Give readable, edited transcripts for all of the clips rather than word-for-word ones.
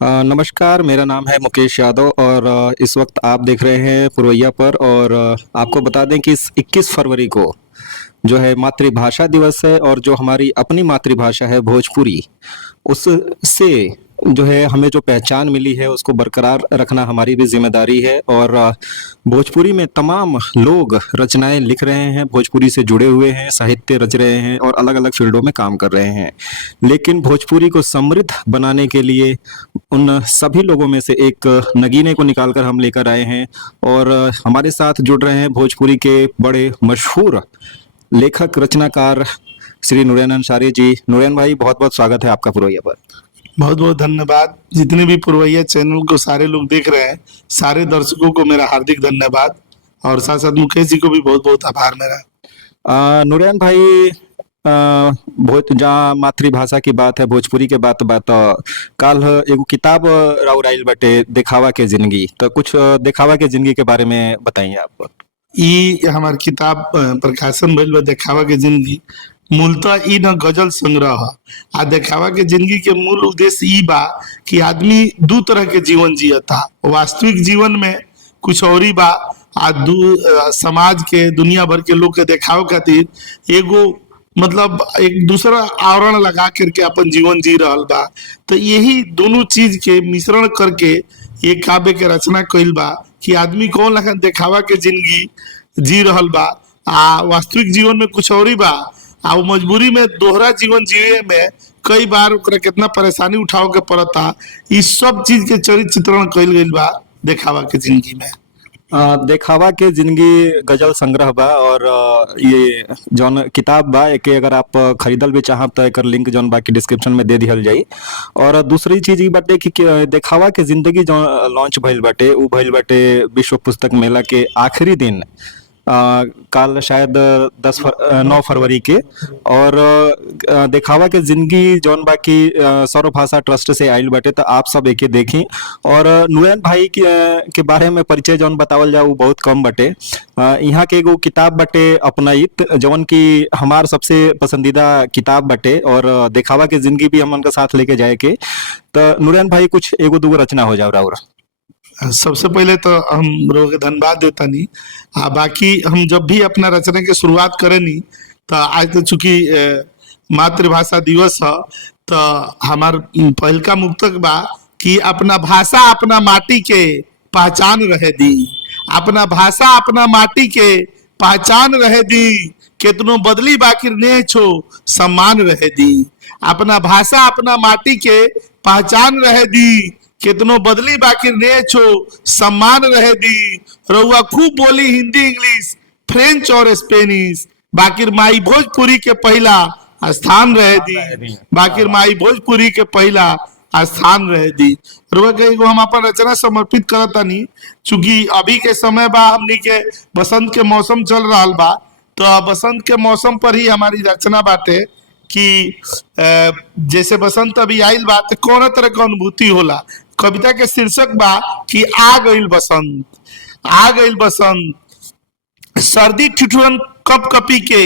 नमस्कार, मेरा नाम है मुकेश यादव और इस वक्त आप देख रहे हैं पुरवैया पर। और आपको बता दें कि इस 21 फरवरी को जो है मातृभाषा दिवस है, और जो हमारी अपनी मातृभाषा है भोजपुरी, उससे जो है हमें जो पहचान मिली है उसको बरकरार रखना हमारी भी जिम्मेदारी है। और भोजपुरी में तमाम लोग रचनाएं लिख रहे हैं, भोजपुरी से जुड़े हुए हैं, साहित्य रच रहे हैं और अलग अलग फील्डों में काम कर रहे हैं। लेकिन भोजपुरी को समृद्ध बनाने के लिए उन सभी लोगों में से एक नगीने को निकाल कर हम लेकर आए हैं। और हमारे साथ जुड़ रहे हैं भोजपुरी के बड़े मशहूर लेखक रचनाकार श्री नुरैन अंसारी जी। नुरैन भाई, बहुत बहुत स्वागत है आपका पुरवैया पर। बहुत बहुत धन्यवाद। जितने भी पुरवैया चैनल को सारे लोग देख रहे हैं, सारे दर्शकों को मेरा हार्दिक धन्यवाद, और साथ साथ मुकेश जी को भी बहुत बहुत आभार मेरा। नुरैन भाई, जहाँ मातृभाषा की बात है, भोजपुरी के बात काल एगो किताब राउर आइल बटे, देखावा के जिंदगी। तो कुछ देखावा के जिंदगी के बारे में बताइए आप। ई हमार किताब प्रकाशन भइल बा, देखावा के जिंदगी। मूलतः ई न गजल संग्रह ह। आ देखावा के जिंदगी के मूल उद्देश्य ई बा कि आदमी दू तरह के जीवन जियता। वास्तविक जीवन में कुछ और ही बा, समाज के, दुनिया भर के लोग के देखावे खातिर एगो मतलब एक दूसरा आवरण लगा करके अपन जीवन जी रहल बा। तो यही दोनों चीज के मिश्रण करके एक काव्य के रचना कइल बा कि आदमी कौन लखन देखावा के जिंदगी जी रहल बा, आ वास्तविक जीवन में कुछ और ही बा। आ मजबूरी में दोहरा जीवन जिए में कई बार ओकरा कितना परेशानी उठावे के पड़ता। इस सब चीज के चरित्र चित्रण कइल गइल बा देखावा के जिंदगी में। देखावा के जिंदगी गजल संग्रह बा, और ये जौन किताब बा एके अगर आप खरीदल भी चाहब तो एकर लिंक जौन बाकी डिस्क्रिप्शन में दे दिहल जाई। और दूसरी चीज ई बाटे कि देखावा के जिंदगी जो लॉन्च भइल बाटे, उ भइल बाटे विश्व पुस्तक मेला के आखिरी दिन, काल शायद 9 फरवरी के। और देखावा के जिंदगी जौन बाकी सर्व भाषा ट्रस्ट से आइल बाटे, तो आप सब एके देखी। और नुरैन भाई के बारे में परिचय जौन बतावल जाए वो बहुत कम बटे। यहाँ के एगो किताब बटे अपनाइत, जौन की हमार सबसे पसंदीदा किताब बटे, और देखावा के जिंदगी भी हम उनका साथ लेके जाए के। तो नुरैन भाई, कुछ एगो दूगो रचना हो जाओ राउर। सबसे पहले तो हम लोग के धन्यवाद देता नहीं। बाकी हम जब भी अपना रचना की शुरुआत करें नी, तो आज तो चूंकि मातृभाषा दिवस है, तो हमार पहल का मुक्तक बा कि अपना भाषा अपना माटी के पहचान रहे दी। अपना भाषा अपना माटी के पहचान रहे दी, कितनो बदली बाकी ने छो सम्मान रहे दी। अपना भाषा अपना माटी के पहचान रहे दी, कितनो बदली बाकी ने छो सम्मान रहे दी। रउआ खूब बोली हिंदी, इंग्लिश, फ्रेंच और स्पेनिश, बाकी माई भोजपुरी के पहला स्थान रहे दी। बाकी माई भोजपुरी के पहला स्थान रहे दी। रउआ के एगो हम अपन रचना समर्पित करता नहीं, चूंकि अभी के समय बा, हमनी के बसंत के मौसम चल रहा बा। तो बसंत के मौसम पर ही हमारी रचना बाटे कि जैसे बसंत अभी आइल बा तो कौन तरह का अनुभूति होला। कविता के शीर्षक बा कि आ गइल बसंत, आ गइल बसंत, सर्दी ठिठुरन कप कपी के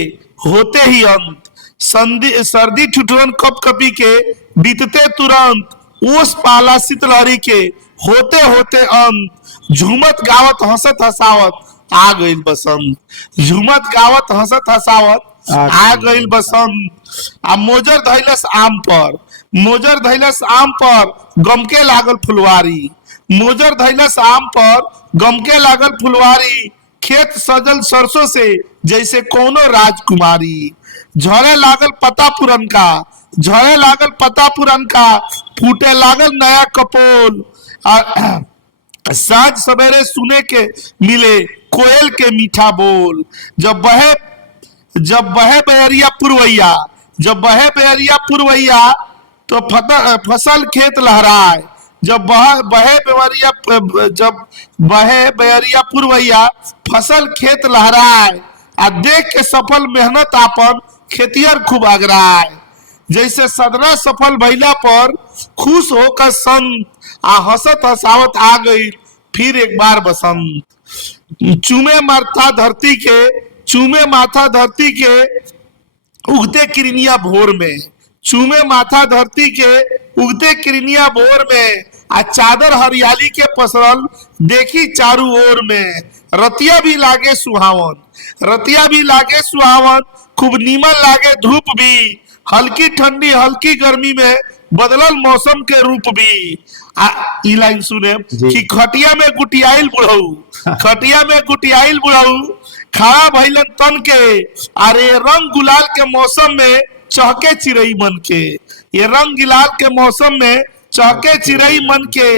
होते ही अंत। सर्दी ठिठुरन कप कपी के बीतते तुरंत, ओस पाला शीतलहरी के होते होते अंत। झूमत गावत हंसत हंसावत आ गइल बसंत। झूमत गावत हंसत हंसावत आ गइल बसंत। आ मोजर धैलस आम पर, मोजर धैलस आम पर गमके लागल फुलवारी। मोजर धैलस आम पर गमके लागल फुलवारी, खेत सजल सरसों से जैसे कोनो राजकुमारी। झड़े लागल पता पुरनका, झड़े लागल पता पुरनका, फूटे लागल नया कपोल। साँझ सवेरे सुने के मिले कोयल के मीठा बोल। जब बहे बहरिया पुरवैया, जब बहे बहरिया पुरवैया, तो फसल खेत लहराए। जब बहे बहरिया पुरवैया, फसल खेत लहराए। आ देख के सफल मेहनत आपन खेतियर खूब अगराए। जैसे सदना सफल भइला पर खुश होकर संत, आ हंसत हंसावत आ गई फिर एक बार बसंत। चूमे माथा धरती के, चूमे माथा धरती के उगते किरनिया भोर में। चूमे माथा धरती के उगते किरनिया भोर में, आ चादर हरियाली के पसरल देखी चारू ओर में, रतिया भी लागे सुहावन, रतिया भी लागे सुहावन, खूब नीमन लागे धूप भी, हल्की ठंडी हल्की गर्मी में बदलल मौसम के रूप भी। ई लाइन सुने जी। कि खटिया में गुटियाइल बुढ़ऊ, खटिया में गुटियाइल बुढ़ऊ खड़ा भइलन तन के, अरे रंग गुलाल के मौसम में चहके चिड़ई मन के, ये रंग गुलाल के मौसम में चहके चिड़ई मन के,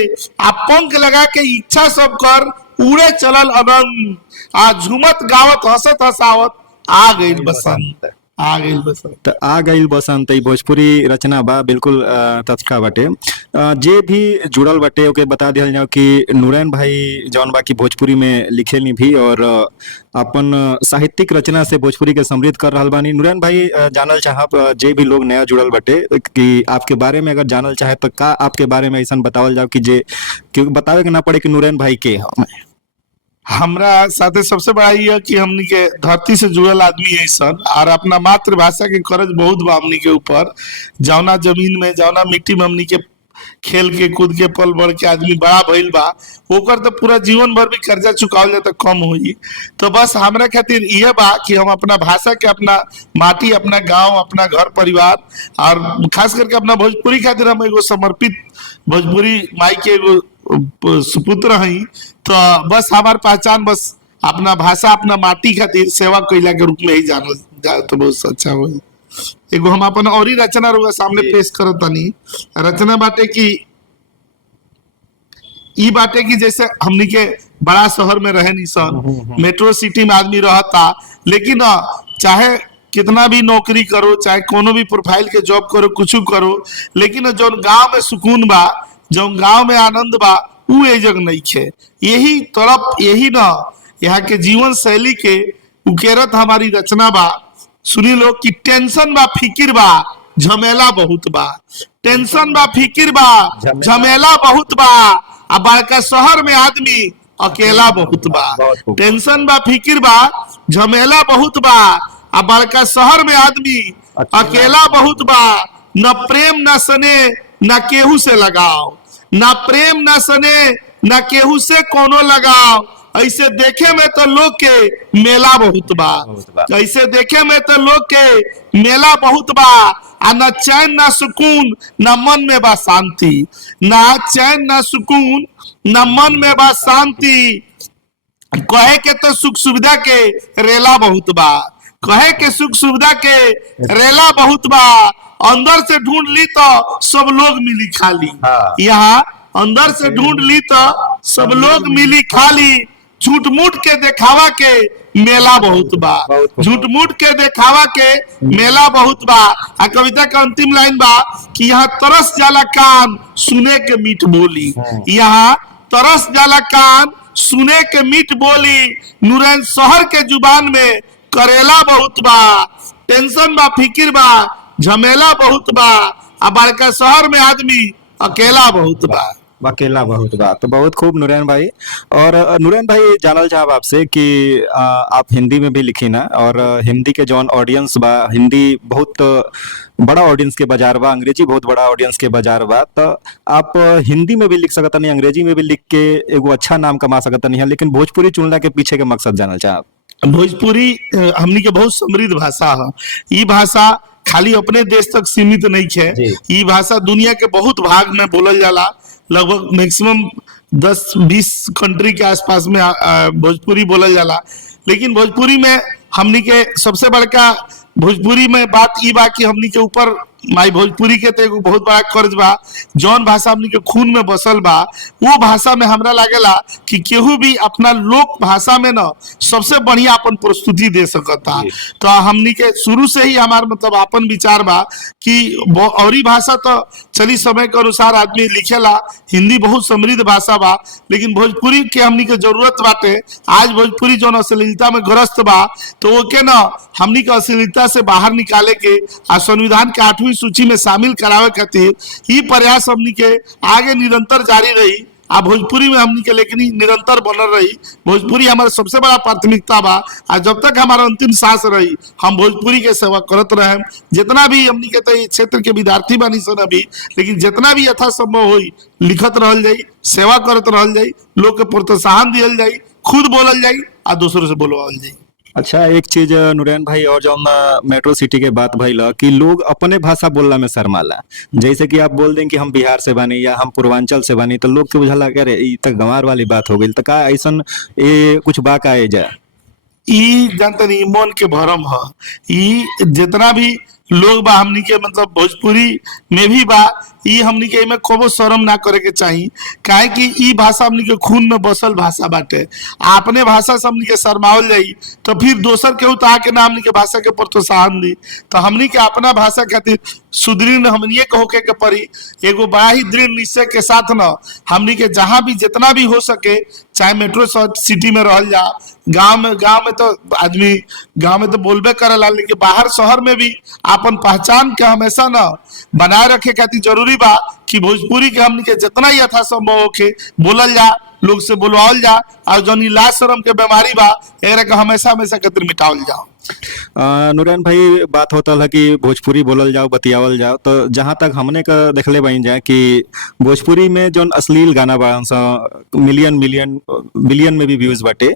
आ पंख लगा के इच्छा सब कर उड़े चलल अनंत, आ झूमत गावत हंसत हंसावत आ गई बसंत, आ गई बसंत। त आ गई बसंत ई भोजपुरी रचना बा, बिल्कुल तत्का बाटे। जे भी जुड़ल बाटे ओके बता दिया जाओ कि नूरैन भाई जौन बा की भोजपुरी में लिखेली भी और अपन साहित्यिक रचना से भोजपुरी के समृद्ध कर रहल बानी। नूरैन भाई जानल चाहब जे भी लोग नया जुड़ल बाटे कि आपके बारे में अगर जानल चाहे तो का आपके बारे में ऐसा बतावल जाओ कि जे कि बतावे के ना पड़े कि नूरैन भाई के हम। हमरा साथे सबसे बड़ा ये कि हमनी के धरती से जुड़ल आदमी है सन, और अपना मातृभाषा के कर्ज बहुत बा हमनी के ऊपर। जौना जमीन में जौना मिट्टी में हमनी के खेल के कूद के पल बढ़ के आदमी बड़ा भइल बा, ओकर तो पूरा जीवन भर भी कर्जा चुकावल जाए तो कम होई। तो बस हमरा खातिर ये बा कि हम अपना भाषा के, अपना माटी, अपना गांव, अपना घर परिवार और खास करके अपना भोजपुरी खातिर हम एगो समर्पित भोजपुरी माई के एगो सुपुत्र हई। तो बस हमार पहचान बस अपना भाषा, अपना माटी खातिर सेवा कैला के रूप में ही जानल जाए तो बहुत अच्छा होई। एगो हम अपन और ही रचना रुआ सामने पेश करत तनी। रचना बाटे की ई बाटे की जैसे हमनी के बड़ा शहर में रहे नहीं सन, मेट्रो सिटी में आदमी रहता, लेकिन चाहे कितना भी नौकरी करो, चाहे कोनो भी प्रोफाइल के जॉब करो, कुछ करो, लेकिन जो गांव में सुकून बा, जो गांव में आनंद बा, उ ए जग नहीं खे। यही तड़प, यही ना यहाँ के जीवन शैली के उकेरत हमारी रचना बा। सुनी लोग कि टेंशन बा फिकिर बा झमेला बहुत बा, टेंशन बा फिकिर बा झमेला बहुत बा, आ बड़का शहर में आदमी अकेला बहुत बा। टेंशन बा फिकिर बा झमेला बहुत बा, आ बड़का शहर में आदमी अकेला बहुत बा। न प्रेम न सने न केहू से लगाओ, न प्रेम न सने न केहू से कोनो लगाओ, ऐसे देखे में तो लोग के मेला बहुत बा, ऐसे देखे में तो लोग के मेला बहुत बा। आ न चैन न सुकून न मन में बा शांति, न चैन न सुकून न मन में बा शांति। कहे के तो सुख सुविधा के रेला बहुत बा, कहे के सुख सुविधा के रेला बहुत बा। अंदर से ढूंढ ली तो सब लोग मिली खाली, यहाँ अंदर से ढूंढ ली तो सब लोग मिली खाली। झूठ मूठ के देखावा के मेला बहुत बा, झूठ मूठ के देखावा के मेला बहुत बा। आ कविता का अंतिम लाइन बा कि यहाँ तरस जाला कान सुने के मीठ बोली, यहाँ तरस जाला कान सुने के मीठ बोली। नूरैन शहर के जुबान में करेला बहुत बा, टेंशन बा फिकिर बा झमेला बहुत बा, आ बड़का शहर में आदमी अकेला बहुत बा, अकेला बहुत बा। तो बहुत खूब नूरैन भाई। और नूरैन भाई जानल चाहब आपसे कि आप हिंदी में भी लिखी ना, और हिंदी के जौन ऑडियंस बा, हिंदी बहुत बड़ा ऑडियंस के बाजार बा, अंग्रेजी बहुत बड़ा ऑडियंस के बाजार बा, तो आप हिंदी में भी लिख सकता नहीं, अंग्रेजी में भी लिख के एगो अच्छा नाम कमा सकता नहीं है, लेकिन भोजपुरी चुनला के पीछे के मकसद जानल चाहब। भोजपुरी हमनी के बहुत समृद्ध भाषा है। ये भाषा खाली अपने देश तक सीमित नहीं है, ये भाषा दुनिया के बहुत भाग में बोलल जाला। लगभग मैक्सिमम 10-20 कंट्री के आसपास में भोजपुरी बोलल जाला। लेकिन भोजपुरी में हमनी के सबसे बड़का भोजपुरी में बात ई बा कि हमनी के ऊपर माई भोजपुरी के तो एगो बहुत बड़ा कर्ज बा। जौन भाषा हमनी के खून में बसल बा, वो भाषा में हमरा लागेला कि केहू भी अपना लोक भाषा में न सबसे बढ़िया अपन प्रस्तुति दे सकता। तो हमनी के शुरू से ही हमार मतलब अपन विचार बा कि और भाषा तो चली समय के अनुसार आदमी लिखेला, हिंदी बहुत समृद्ध भाषा बा, लेकिन भोजपुरी के हमनी के जरूरत बाटे। आज भोजपुरी जौन अश्लीलता में ग्रस्त बा, तो ओके न हमनी के अश्लीलता से बाहर निकाले के आ संविधान के 8वीं सूची में शामिल करावे खातिर ये प्रयास हमनी के आगे निरंतर जारी रही। आ भोजपुरी में हमनी के लेखनी निरंतर बनल रही। भोजपुरी हमारा सबसे बड़ा प्राथमिकता बा। आ जब तक हमारा अंतिम सांस रही हम भोजपुरी के सेवा करत रहे। जितना भी हमनी के तो क्षेत्र के विद्यार्थी बानी सन अभी, लेकिन जितना भी यथासंभव होई लिखत रहल जाई, सेवा करत रहल जाई, लोग के प्रोत्साहन दियल जाई, खुद बोलल जाई आ दूसरों से बोलवाल जाई। अच्छा, एक चीज नुरैन भाई और जो मेट्रो सिटी के बात भइल कि लोग अपने भाषा बोलला में शर्माला। जैसे कि आप बोल दें कि हम बिहार से बानी या हम पूर्वांचल से बानी, तो लोग के बुझाला कि अरे ई तक गंवार वाली बात हो गई। तो का ऐसन ये कुछ बा का एजा? ई जानतनी मन के भरम ह। ई जितना भी लोग बा हमनी के मतलब भोजपुरी में भी बा, ई हमनी के में कबो शर्म ना करे के चाही। काहे कि ई भाषा हमनी के खून में बसल भाषा बाटे। अपने भाषा से हमनी के शर्मावल जाई तो फिर दोसर केहू तो आके ना हमनी के भाषा के प्रोत्साहन दी। तो हमनी के अपना भाषा खातिर सुदृढ़ हमनिए के होके के पड़ी। एगो बड़ा ही दृढ़ निश्चय के साथ न हमनी के जहां भी जितना भी हो सके, चाहे मेट्रो सिटी में रहल जा, गांव में तो आदमी गांव में तो बोलबे करला, लेकिन बाहर शहर में भी अपन पहचान के हमेशा न बनाए रखे खातिर जरूरी बा कि भोजपुरी के हमनी के जितना यथासंभव होके बोलल जा, लोग से बोलवाल जा, और जौन लाज शर्म के बीमारी बा एकरा के हमेशा हमेशा खातिर मिटावल जाओ। नुरैन भाई, बात होता है कि भोजपुरी बोलल जाओ, बतियावल जाओ, तो जहां तक हमने का देखले बन जाए कि भोजपुरी में जो अश्लील गाना बा मिलियन मिलियन बिलियन में भी व्यूज बाटे,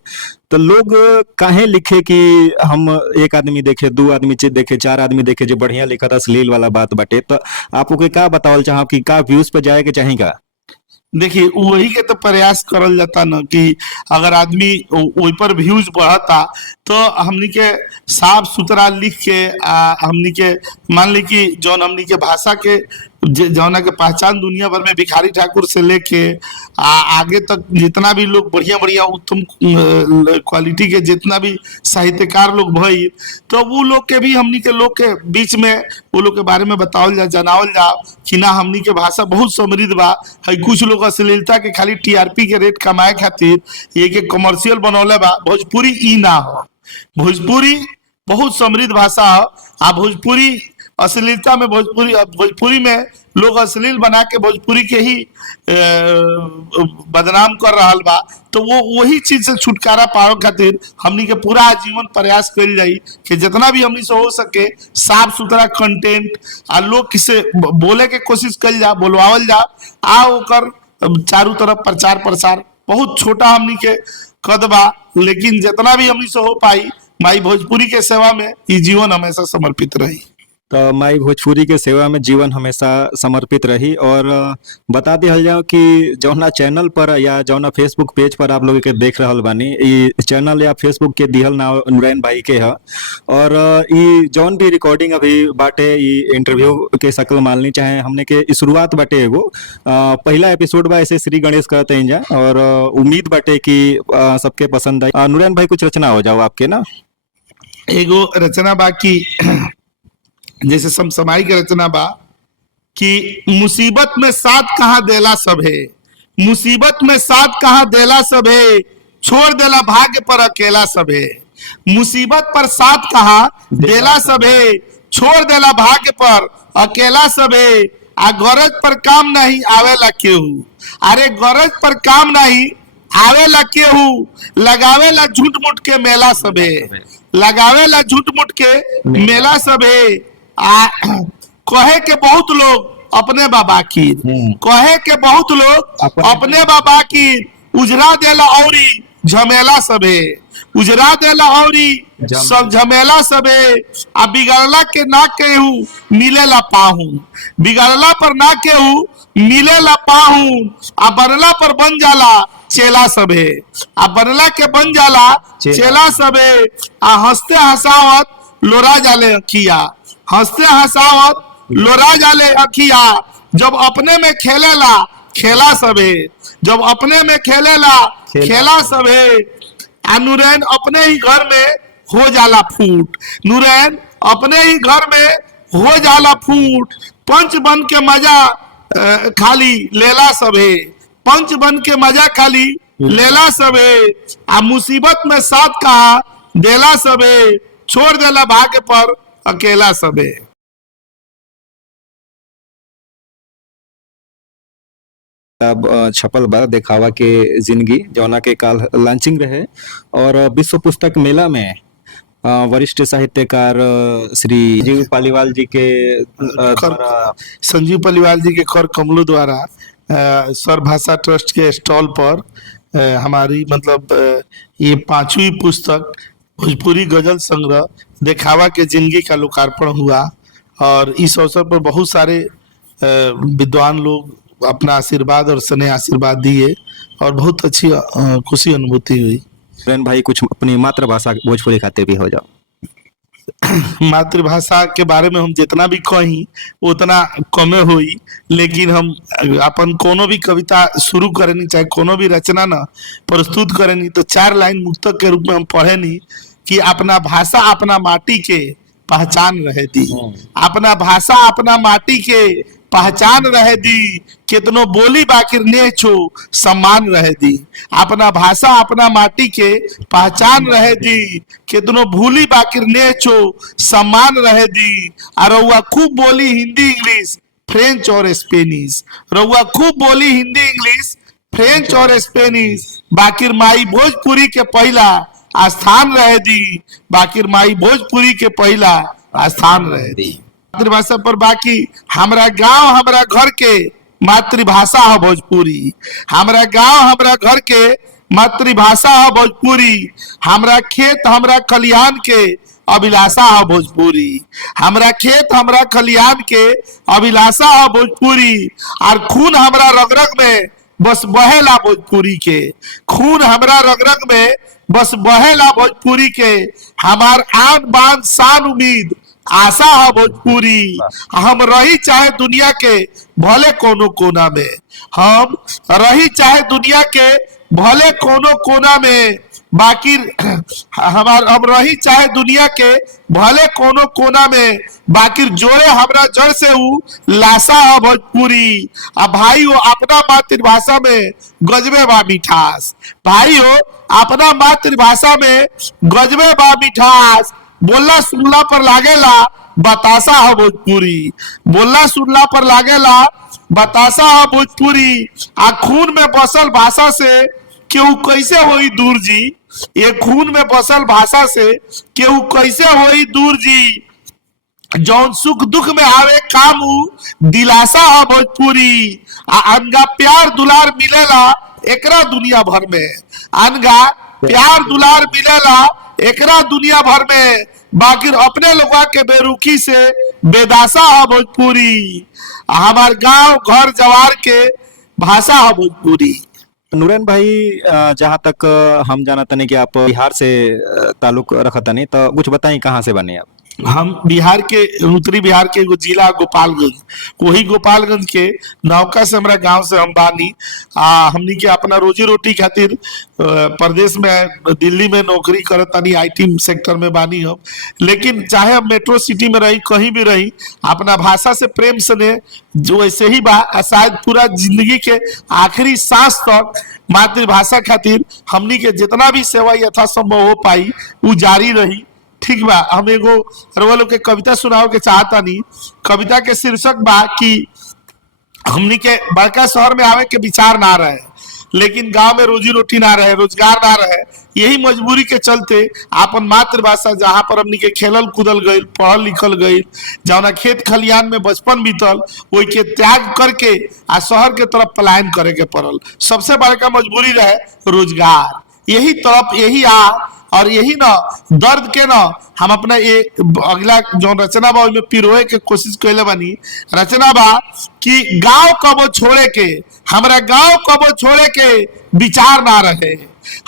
तो लोग काहे लिखे कि हम एक आदमी देखे, दो आदमी देखे, चार आदमी देखे जो बढ़िया लिखा था अश्लील वाला बात बाटे। तो आप ओके का बतावल चाहो कि का व्यूज पे जाए के चाहेगा? देखिए वही के तो प्रयास करल जाता न कि अगर आदमी वही पर व्यूज बढ़ता तो हमनी के साफ सुथरा लिख के हमनी के मान ली कि जौन हमनी के भाषा के जौना के पहचान दुनिया भर में भिखारी ठाकुर से लेके आगे तक जितना भी लोग बढ़िया बढ़िया उत्तम क्वालिटी के जितना भी साहित्यकार लोग भई, तो वो लोग के भी हमनी के लोग के बीच में वो लोग के बारे में बतावल जा, जनावल जा कि ना हमनी के भाषा बहुत समृद्ध बा। है कुछ लोग अश्लीलता के खाली टीआरपी के रेट कमाए खातिर ये के कमर्शियल बनौले बा। भोजपुरी ई ना हो, भोजपुरी बहुत समृद्ध भाषा हो। आ भोजपुरी अश्लीलता में भोजपुरी में लोग अश्लील बना के भोजपुरी के ही बदनाम कर रहा बा। तो वो वही चीज से छुटकारा पावे खातिर हमनी के पूरा आजीवन प्रयास कल जाई कि जितना भी हमनी से हो सके साफ सुथरा कंटेंट आ लोग किसे बोले के कोशिश कल जा, बोलवावल जा, आ ओकर चारों तरफ प्रचार प्रसार। बहुत छोटा हमनी के कद बा, लेकिन जितना भी हमनी से हो पाई माई भोजपुरी के सेवा में ये जीवन हमेशा समर्पित रही। तो माई भोजपुरी के सेवा में जीवन हमेशा समर्पित रही। और बता दिया जाओ कि जौना चैनल पर या जौना फेसबुक पेज पर आप लोग के देख रहल बानी, ई चैनल या फेसबुक के दिहल नाम नुरैन भाई के है। और ई जौन भी रिकॉर्डिंग अभी बाटे ई इंटरव्यू के शक्ल माननी चाहे हमने के शुरुआत बाटे एगो पहला एपिसोड बा ऐसे श्री गणेश कहते हैं जा। और उम्मीद बाटे कि सबके पसंद आई। नुरैन भाई कुछ रचना हो जाओ आपके ना? एगो रचना बाकी जैसे समसामयिक रचना बा कि मुसीबत में साथ कहाँ देला सब है, मुसीबत में साथ कहाँ देला सब है, छोड़ देला भाग्य पर अकेला सब है। मुसीबत पर साथ कहाँ देला सब है, छोड़ देला भाग्य पर अकेला सब है। आ गरज पर काम नहीं आवेला केहू, अरे गरज पर काम नहीं आवेला केहू, लगावेला झूठ मूठ के मेला सब है, लगावेला झूठ मूठ के मेला सब है। कहे के बहुत लोग अपने बाबा की, कहे के बहुत लोग अपने बाबा की, उजरा देला औरी झमेला सबे, उजरा देला औरी सब झमेला सबे। आ बिगड़ला के ना केहू मिलेला पाहू, बिगड़ला पर ना केहू मिलेला पाहू। आ बनला पर बन जाला चेला सबे, आ बनला के बन जाला चेला सबे। आ हंसते हंसावत लोरा जाले अखिया, हंसते हंसावत लोरा जाले अखिया। जब अपने में खेलेला खेला सबे, जब अपने में खेलेला खेला सबे। आ नुरैन अपने ही घर में हो जाला फूट, नुरैन अपने ही घर में हो जाला फूट। पंच बन के मजा खाली लेला सबे, पंच बन के मजा खाली लेला सबे। आ मुसीबत में साथ कहा देला सबे, छोड़ देला भाग्य पर अकेला सबे। किताब छपल बा देखावा के जिंदगी जौना के काल लॉन्चिंग रहे और विश्व पुस्तक मेला में वरिष्ठ साहित्यकार श्री जीव पालीवाल जी के द्वारा संजीव पालीवाल जी के कर कमलों द्वारा स्वर भाषा ट्रस्ट के स्टॉल पर हमारी मतलब ये 5वीं पुस्तक भोजपुरी गजल संग्रह देखावा के जिंदगी का लोकार्पण हुआ और इस अवसर पर बहुत सारे विद्वान लोग अपना आशीर्वाद और स्नेह आशीर्वाद दिए और बहुत अच्छी खुशी अनुभूति हुई। रन भाई कुछ अपनी मातृभाषा भोजपुरी खातिर भी हो जाओ। मातृभाषा के बारे में हम जितना भी कही उतना कमे हुई, लेकिन हम अपन कोनो भी कविता शुरू करेनी चाहे कोनो भी रचना न प्रस्तुत करेनी तो 4 लाइन मुक्तक के रूप में हम पढ़ेनी कि अपना भाषा अपना माटी के पहचान रहे दी, अपना भाषा अपना माटी के पहचान रहे दी, कितनो बोली बाकिर ने छो सम्मान रहे दी, अपना भाषा अपना माटी के पहचान रहे दी, कितनो भूली बाकिर ने छो सम्मान रहे दी। रउआ खूब बोली हिंदी इंग्लिश फ्रेंच और स्पेनिश, रउआ खूब बोली हिंदी इंग्लिश फ्रेंच और स्पेनिश, बाकिर माई भोजपुरी के पहला स्थान रहे दी, बाकिर माई भोजपुरी के पहला स्थान रहे दी। मातृभाषा पर बाकी हमरा गांव हमरा घर के मातृभाषा है भोजपुरी, हमरा गांव हमरा घर के मातृभाषा है भोजपुरी, हमरा खेत हमरा खलिहान के अभिलाषा है भोजपुरी, हमरा खेत हमरा खलिहान के अभिलाषा है भोजपुरी, और खून हमरा रग रग में बस बहेला भोजपुरी के, खून हमरा रग रग में बस बहेला भोजपुरी के, हमार आन बान शान उम्मीद आशा है भोजपुरी, हम रही चाहे दुनिया के भले कोनो कोना में, हम रही चाहे दुनिया के भले कोनो कोना में, बाकी हम रही चाहे दुनिया के भले कोनो कोना में, बाकी जोड़े हमरा जड़ से ऊ लाशा है भोजपुरी। अब भाई हो अपना मातृभाषा में गजबे बा मिठास, भाई हो अपना मातृभाषा में गजबे बा मिठास, बोलना सुनला पर लागेला बतासा है भोजपुरी, बोलना सुनला पर लागेला बतासा है भोजपुरी, आ खून में बसल भाषा से केहू कैसे होई दूर जी, ये खून में बसल भाषा से केहू कैसे होई दूर जी, जौन सुख दुख में आवे कामू दिलासा है भोजपुरी, अनगा प्यार दुलार मिलेला एकरा दुनिया भर में, अनगा प्यार दुलार मिलेला एकरा दुनिया भर में, बाकी अपने लोगों के बेरुखी से बेदासा है भोजपुरी, हमार गांव घर जवार के भाषा है भोजपुरी। नूरन भाई जहाँ तक हम जाना तनी कि आप बिहार से ताल्लुक रखतनी, तो कुछ बताई कहाँ से बने आप? हम बिहार के उत्तरी बिहार के एगो जिला गोपालगंज, वही गोपालगंज के नौका से हमरा गांव से हम बानी। हमनी के अपना रोजी रोटी खातिर प्रदेश में दिल्ली में नौकरी करत तानी, IT सेक्टर में बानी हम, लेकिन चाहे हम मेट्रो सिटी में रही कहीं भी रही अपना भाषा से प्रेम स्नेह जो ऐसे ही बा, शायद पूरा जिंदगी के आखिरी सांस तक मातृभाषा खातिर हमनी के जितना भी सेवा यथासंभव हो पाई वो जारी रही। ठीक बा, हम एगो रउआ लोग के कविता सुनाओ के चाहता नहीं। कविता के शीर्षक बा कि हमनी के बड़का शहर में आवे के विचार ना रहे, लेकिन गांव में रोजी रोटी ना रहे, रोजगार ना रहे, यही मजबूरी के चलते अपन मातृभाषा जहाँ पर हमनी के खेलल कूदल गई, पढ़ल लिखल गई, जौना खेत खलियान में बचपन बीतल, वही के त्याग करके आ शहर के तरफ पलायन करे के पड़ल। सबसे बड़का मजबूरी रहे रोजगार, यही तरफ यही और यही ना दर्द के ना हम अपना ये अगला जो रचना बा में पिरोए के कोशिश कैले बानी। रचना बा कि गांव कबो छोड़े के, हमरा गांव कबो छोड़े के विचार ना रहे,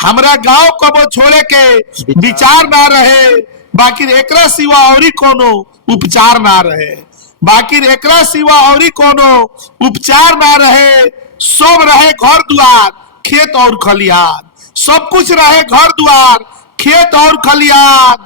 हमरा गांव कबो छोड़े के विचार ना रहे, बाकी एकरा सिवा औरी कोनो उपचार ना रहे, बाकी एकरा सिवा औरी कोनो उपचार ना रहे, सब रहे घर द्वार खेत और खलिहान, सब कुछ रहे घर द्वार खेत और खलिहान,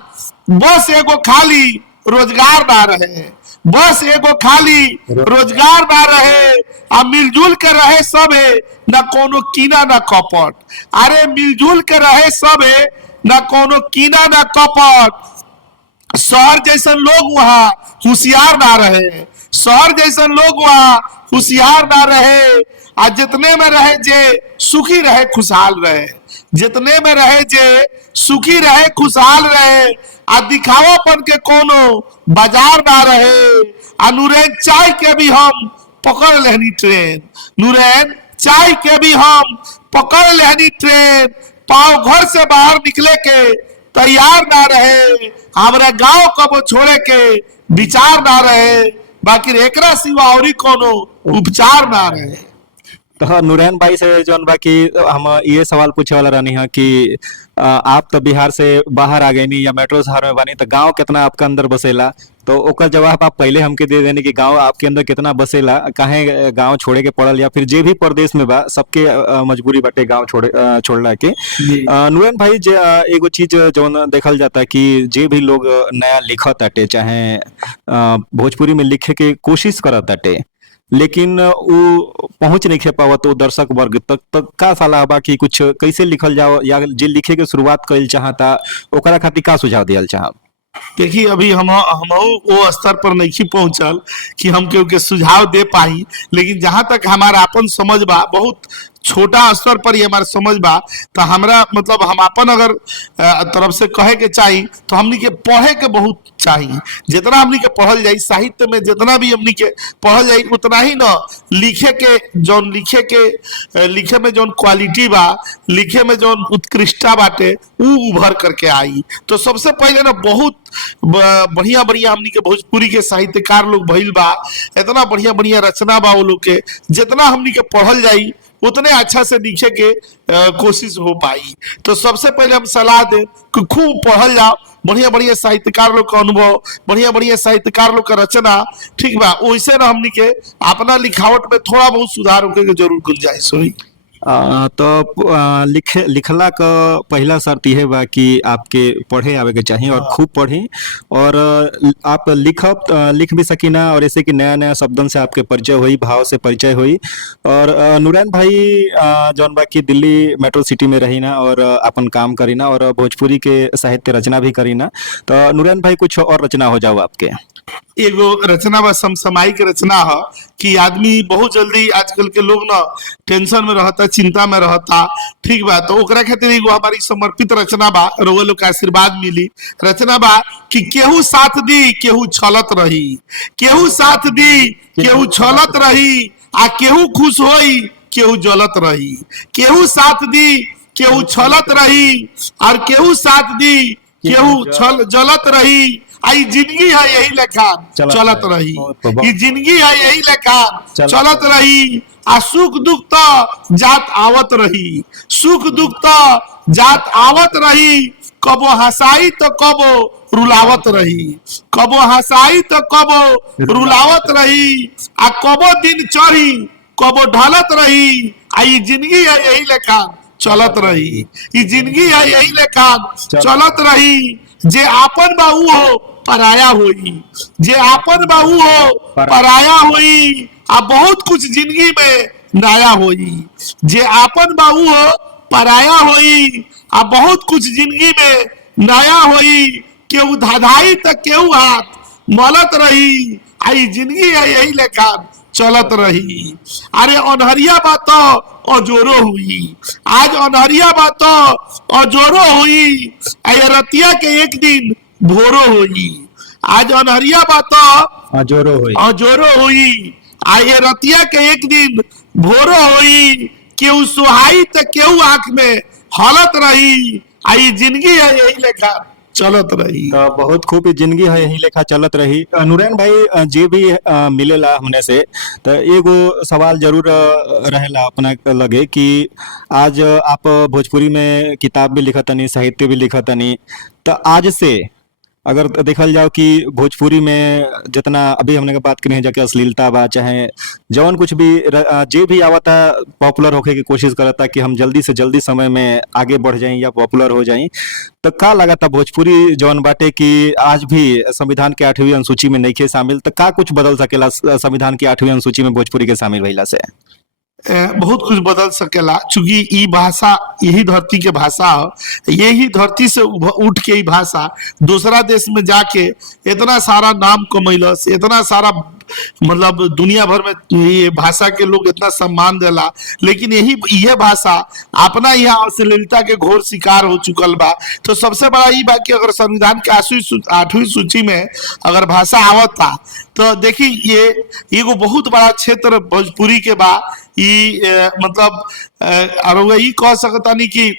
बस एगो खाली रोजगार ना रहे, बस एगो खाली रोजगार ना रहे, आ मिलजुल के रहे सबे न कोनो कीना न कपट, अरे मिलजुल के रहे सबे न कोनो कीना न कपट। शहर जैसे लोग वहां होशियार ना रहे, शहर जैसे लोग वहां होशियार ना रहे, आ जितने में रहे जे सुखी रहे खुशहाल रहे, जितने में रहे जे सुखी रहे खुशहाल रहे, आ दिखावापन के कोनो बाजार ना रहे। आ नूरैन चाय के भी हम पकड़ लेनी ट्रेन, नूरैन चाय के भी हम पकड़ लेनी ट्रेन, पाँव घर से बाहर निकले के तैयार ना रहे, हमारे गांव कबो छोड़े के विचार ना रहे, बाकी एकरा सिवा और कोनो उपचार ना रहे। तो नूरैन भाई से जौन बा कि हम ये सवाल पूछे वाला रहनी है कि आप तो बिहार से बाहर आ गए नी या मेट्रो शहर में बनी, तो गांव कितना आपका अंदर बसेला, तो ओकर जवाब आप पहले हमके दे देनी कि गांव आपके अंदर कितना बसेला, काहे गांव छोड़े के पड़ल, या फिर जे भी प्रदेश में बा सबके मजबूरी बाटे गांव छोड़ला के। नूरैन भाई जे एगो चीज जौन देखल जाता कि जे भी लोग नया लिखत आटे, चाहे भोजपुरी में लिखे के कोशिश करत आटे, लेकिन वो पहुंच नहीं खे पावत वो दर्शक वर्ग तक का सलाह बा कि कुछ कैसे लिखल जाओ, या जे लिखे के शुरुआत कइल चाहता ओकरा खातिर का सुझाव दियल चाहब? देखिए अभी हम वो स्तर पर नहीं पहुंचल कि हम केहू के सुझाव दे पाई, लेकिन जहां तक हमारा अपन समझ बा, बहुत छोटा स्तर पर ही हमारा समझ बा, तो हमरा मतलब हम अपन अगर तरफ से कहे के चाहिए तो हमनी के पढ़े के बहुत चाहिए। जितना हमनी के पढ़ल जाई साहित्य में, जितना भी हमनी के पढ़ल जाई उतना ही ना लिखे के जौन लिखे में जौन क्वालिटी बा, लिखे में जौन उत्कृष्टता बाटे ऊ उभर करके आई। तो सबसे पहले ना बहुत बढ़िया बढ़िया हमनी के भोजपुरी के साहित्यकार लोग भइल बा, इतना बढ़िया बढ़िया रचना बा वो लोग के, जितना हमनी के पढ़ल जाई उतने अच्छा से लिखे के कोशिश हो पाई। तो सबसे पहले हम सलाह दें कि खूब पढ़ल जाओ, बढ़िया बढ़िया साहित्यकार लोग का अनुभव, बढ़िया बढ़िया साहित्यकार लोग का रचना, ठीक बा, वैसे ना हमनी के अपना लिखावट में थोड़ा बहुत सुधार होके के जरूर गुंजाइश हुई। तो लिखला का पहला शर्त यह बा कि आपके पढ़े आवे के चाहिए और खूब पढ़ी, और आप लिख भी सकीना, और ऐसे कि नया नया शब्दन से आपके परिचय हुई, भाव से परिचय हुई। और नूरैन भाई जौन बा कि दिल्ली मेट्रो सिटी में रही ना और अपन काम करीना और भोजपुरी के साहित्य रचना भी करीना, तो नूरैन भाई कुछ और रचना हो जाओ आपके? एगो रचना बा समसामयिक रचना है कि आदमी बहुत जल्दी आजकल के लोग ना टेंशन में रहता, चिंता में रहता, ठीक बा, तो ओकरा खातिर एगो हमारी समर्पित रचना बा, रउआ लोग के आशीर्वाद मिली। रचना बा कि केहू साथ दी केहू छलत रही, केहू साथ दी केहू छलत रही, आ केहू खुश होई केहू जलत रही, केहू साथ दी केहू छलत रही, और केहू साथ दी केहू जलत रही। आई जिंदगी है यही लेखा चलत रही, ये जिंदगी है यही लेखा चलत रही, आ सुख दुख तो जात आवत रही, सुख दुख तो जात आवत रही, कबो हंसाई तो कबो रुलावत रही, कबो हंसाई तो कबो रुलावत रही, आ कबो दिन चढ़ी कबो ढलत रही, आई जिंदगी है यही लेखा चलत रही, ये जिंदगी है यही लेखा चलत रही। जे आपन बाऊ हो पराया होई, जे आपन बाऊ हो पराया होई, आ बहुत कुछ जिंदगी में नया होई, जे आपन बाऊ हो पराया होई, आ बहुत कुछ जिंदगी में नया होई, केहू धाधाई तो केहू हाथ मलत रही, आई जिंदगी है यही लेखा चलत रही। अरे अनहरिया बात अजोरो हुई, आज अनहरिया बात अजोरो हुई, रतिया के एक दिन भोरो हुई, आज अनहरिया बात अजोरो हुई, आये रतिया के एक दिन भोरो हुई, केहू सुहाई तो केहू आंख में हलत रही, आई जिंदगी है यही लेखा चलत रही। तो बहुत खूब जिंदगी है यही लेखा चलत रही। नूरैन भाई जे भी मिलेला हमने से, तो एगो सवाल जरूर रहेला अपना लगे कि आज आप भोजपुरी में किताब भी लिखतनी, साहित्य भी लिखतनी, तो आज से अगर देखल जाओ कि भोजपुरी में जितना अभी हमने बात करी है जाके अश्लीलता बा, चाहे जौन कुछ भी जे भी आवता पॉपुलर होके की कोशिश करता कि हम जल्दी से जल्दी समय में आगे बढ़ जाएं या पॉपुलर हो जाएं, तो का लगाता भोजपुरी जौन बाटे कि आज भी संविधान के 8वीं अनुसूची में नहीं शामिल, तो का कुछ बदल सकेला संविधान की 8वीं अनुसूची में भोजपुरी के शामिल भइला से? बहुत कुछ बदल सकेला, चूंकि ई भाषा यही धरती के भाषा हो, यही धरती से उठ के ई भाषा दूसरा देश में जाके इतना सारा नाम कमैलस, इतना सारा मतलब दुनिया भर में ये भाषा के लोग इतना सम्मान देला, लेकिन यह भाषा अपना यहाँ अश्लीलता के घोर शिकार हो चुकल बा। तो सबसे बड़ा ये बा कि अगर संविधान के 8वीं सूची में अगर भाषा आवता तो देखी ये एगो बहुत बड़ा क्षेत्र भोजपुरी के बा। मतलब और यही कह सकता नहीं कि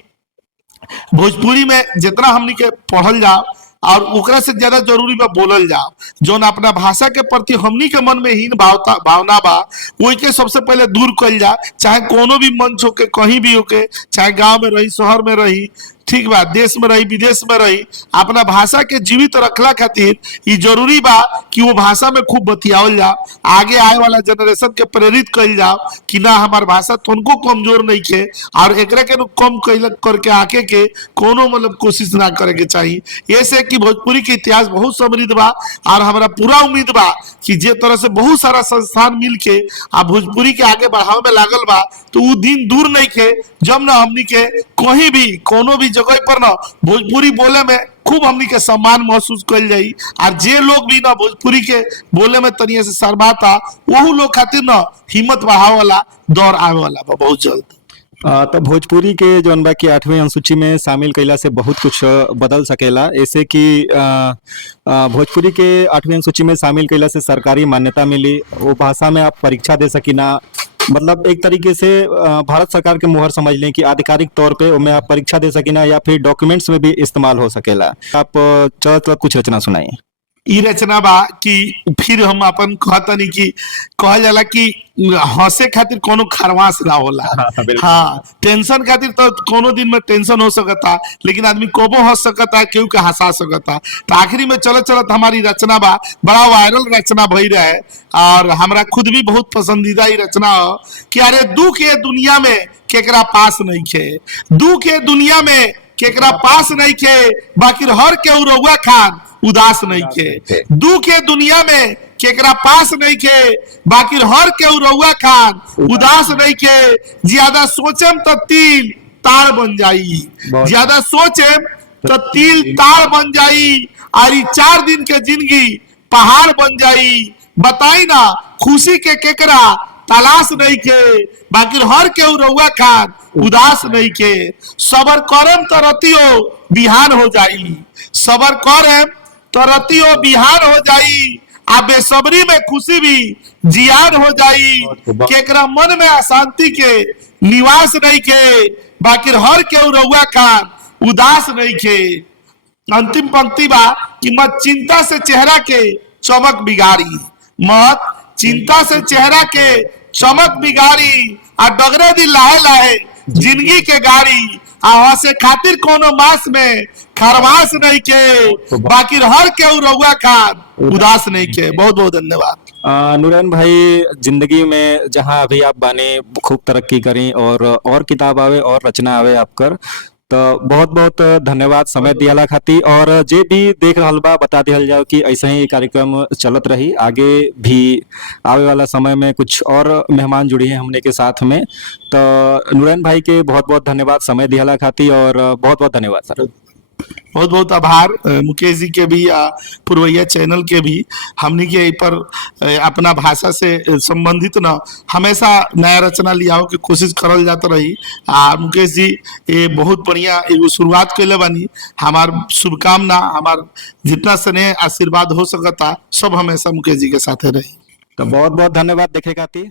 भोजपुरी में जितना हमनी के पढ़ल जाओ और ओकरा से ज्यादा जरूरी बा बोलल जाओ, जोन अपना भाषा के प्रति हमनी के मन में हीन भावना बा वही के सबसे पहले दूर कल जा। चाहे कोनो भी मंच होके, कहीं भी होके, चाहे गांव में रही, शहर में रही, ठीक बा, देश में रही, विदेश में रही, अपना भाषा के जीवित रखला खातिर ये जरूरी बा कि वो भाषा में खूब बतियावल जाओ, आगे आए वाला जनरेशन के प्रेरित कल जाओ कि ना हमार भाषा तुमको कमजोर नहीं के और एकरा के कम करके आके के कोनो मतलब कोशिश ना करे के चाहिए। ऐसे कि भोजपुरी के इतिहास बहुत समृद्ध बा और हमारा पूरा उम्मीद बा कि जे तरह से बहुत सारा संस्थान मिल के आ भोजपुरी के आगे बढ़ावे में लागल बा, तो वो दिन दूर नहीं के जब ना हमनी के कहीं भी कोनो भी जगह पर ना भोजपुरी बोले में खूब हमनी के सम्मान महसूस कल जाई। और जे लोग भी ना भोजपुरी के बोले में तनिया से शर्माता, वही लोग खातिर ना हिम्मत बढ़ावे वाला दौर आवे वाला बा बहुत जल्द। तो भोजपुरी के जौन बा की 8वीं अनुसूची में शामिल कैला से बहुत कुछ बदल सकेला। ऐसे कि भोजपुरी के 8वीं अनुसूची में शामिल कैला से सरकारी मान्यता मिली, वो भाषा में आप परीक्षा दे सकिना, मतलब एक तरीके से भारत सरकार के मुहर समझ लें कि आधिकारिक तौर पे उनमें आप परीक्षा दे सकिना या फिर डॉक्यूमेंट्स में भी इस्तेमाल हो सकेला। आप चल कुछ रचना सुनाइए। ई रचना बा कि फिर हम अपन कहता नहीं कि कहल जाला कि हंसे खातिर कोनो खरवास ना होला। हाँ, टेंशन खातिर तो कोनो दिन में टेंशन हो सकता, लेकिन आदमी कोबो हंस सकता, केहू के हंसा सकता। तो आखिरी में चलत चलत हमारी रचना बा, बड़ा वायरल रचना भई रहे और हमरा खुद भी बहुत पसंदीदा ई रचना हो कि अरे दुख ये दुनिया में केकरा पास नहीं खे, दुख ये दुनिया में केकरा पास नहीं खे, बाकी हर केहू रउआ खान उदास नहीं के, दुख के दुनिया में केकरा पास नहीं के, बाकी हर केहू रउआ खान उदास नहीं के, ज्यादा सोचम तो तिल तार बन जाई, ज्यादा सोचम तो तिल तार बन जाई, और 4 दिन के जिंदगी पहाड़ बन जाई। बताई ना खुशी के केकरा तलाश नहीं के, बाकी हर केहू रउआ खान उदास नहीं के, सबर करम तो रतियो बिहान हो जाई, सबर करम तो रतियो बिहान हो जाई, आ बेसब्री में खुशी भी जियान हो जाई, केकरा मन में अशांति के निवास नहीं के, बाकी हर केहू रउआ खान उदास नहीं के। अंतिम पंक्ति बा कि मत चिंता से चेहरा के चमक बिगाड़ी, मत चिंता से चेहरा के चमक बिगाड़ी, आ डगरे दी लाहे लाहे जिंदगी के गाड़ी, आ से खातिर कोनो मास में खरवास नहीं के, बाकी हर केहू रउआ खान उदास नहीं के। बहुत बहुत धन्यवाद। नूरन भाई, जिंदगी में जहां अभी आप बाने खूब तरक्की करें और किताब आवे और रचना आवे आपकर, तो बहुत बहुत धन्यवाद समय दियाला खाती। और जे भी देख रहा बा बता दिया जाओ कि ऐसा ही कार्यक्रम चलत रही, आगे भी आवे वाला समय में कुछ और मेहमान जुड़ी हैं हमने के साथ में। तो नूरन भाई के बहुत बहुत धन्यवाद समय दियाला खाती और बहुत बहुत धन्यवाद सर। बहुत बहुत आभार मुकेश जी के भी, पुरवैया चैनल के भी। हमनी के पर अपना भाषा से संबंधित न हमेशा नया रचना लियाओ के कोशिश करल जाता रही। मुकेश जी ये बहुत बढ़िया एगो शुरुआत कैले बानी। हमार शुभकामना, हमार जितना स्नेह आशीर्वाद हो सकता सब हमेशा मुकेश जी के साथ रही। तो बहुत बहुत धन्यवाद देखे खाती।